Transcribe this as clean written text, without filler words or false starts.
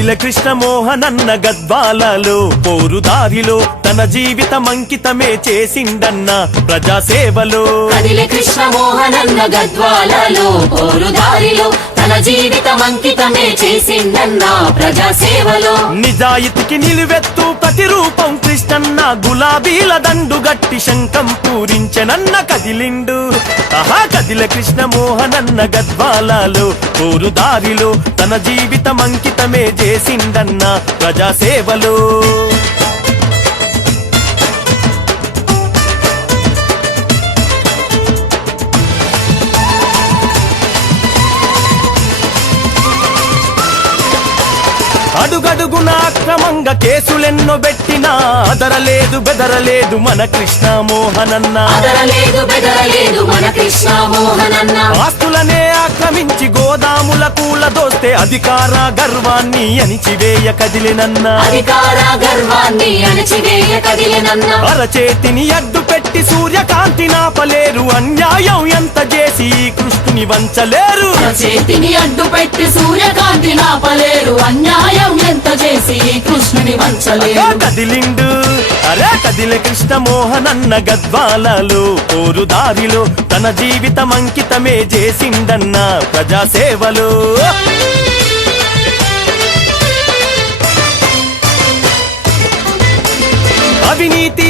కదిల కృష్ణ మోహనన్న గద్వాలలో పోరుదారిలో తన జీవితం అంకితమే చేసిండన్న ప్రజాసేవలో. కదిల కృష్ణ మోహనన్న గద్వాలలో పోరుదారిలో తన జీవితం అంకితమే చేసిండన్న ప్రజాసేవలో. నిజాయితీకి నిలువెత్తు ప్రతిరూపం కృష్ణన్న గులాబీల దండు గట్టి శంఖం పూరించెనన్న కదిలిండు. ఆహా కదిల కృష్ణ మోహనన్న గద్వాలలో పోరుదారిలో తన జీవితం అంకితమే చేసిండన్న ప్రజాసేవలో. అడుగడుగున అక్రమంగా కేసులెన్నో పెట్టినా అదరలేదు బెదరలేదు మన కృష్ణ మోహనన్న. అదరలేదు బెదరలేదు మన కృష్ణ మోహనన్న. ఆస్తులనే ఆక్రమించి గోదాముల కూలదోస్తే అధికార గర్వాన్ని అణిచివేయ కదిలినన్న. అధికార గర్వాన్ని అణచివేయ కదిలినన్న. అరచేతిని అడ్డు పెట్టి సూర్యకాంతి నాపలేరు, అన్యాయం ఎంత చేసి కృష్ణుని వంచలేరు. చేతిని అడ్డు పెట్టి సూర్యకాంతి నాపలేరు, అన్యాయం ఎంత చేసి కృష్ణుని వంచలేరు. కదిలిండు అరే కదిల కృష్ణ మోహనన్న గద్వాలలో పోరుదారిలో తన జీవితం అంకితమే చేసిండన్న ప్రజాసేవలో. అవినీతి